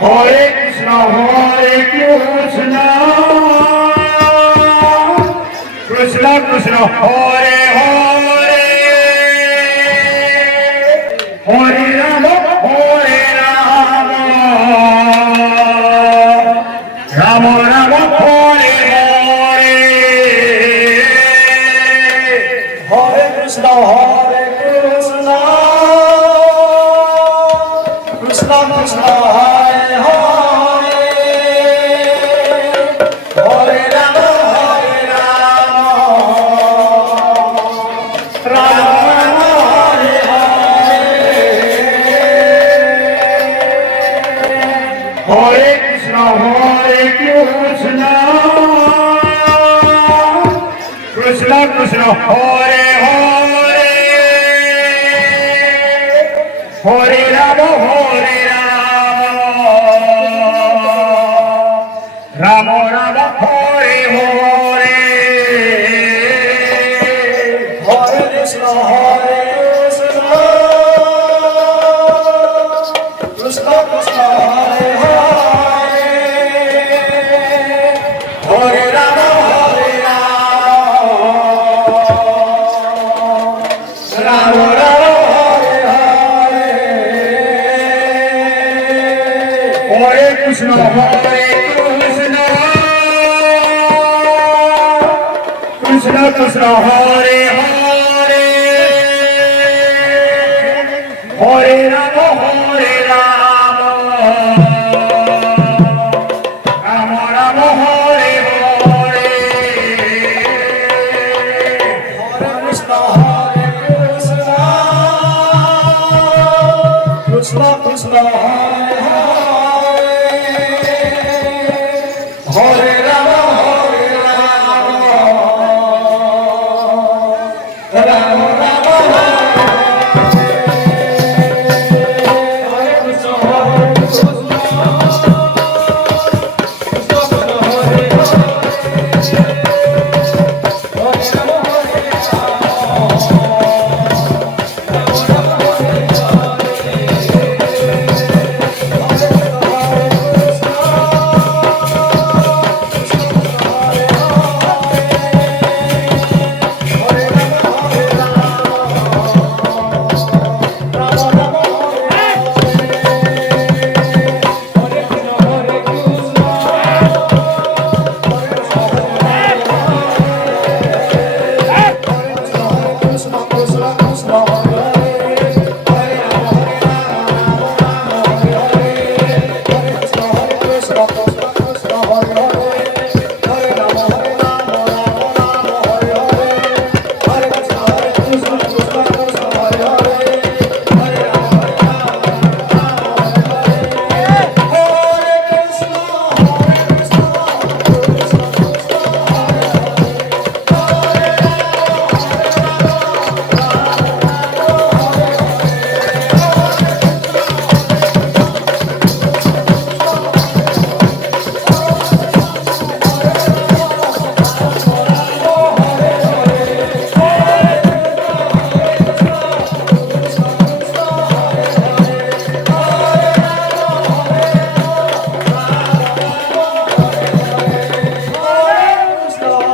Hare Krishna, Krishna Krishna, Hare Hare, Hare Rama, Rama Rama, Hare Hare, Hare Krishna, Krishna Krishna, Hare Hare, Hare Rama, Rama Hare Hare, Hare Krishna, Krishna Krishna, Hare Hare, Hare Rama, Rama Rama, Hare Hare, Hare Krishna, Krishna Krishna, Hare Hare, Hare Rama, Rama Rama, Hare Krishna, Krishna Krishna, Hare Hare, Hare Rama, Rama Rama, Hare Hare, Hare Krishna, Krishna Krishna, Hare Hare, Hare Rama, Rama Rama, Hare Krishna,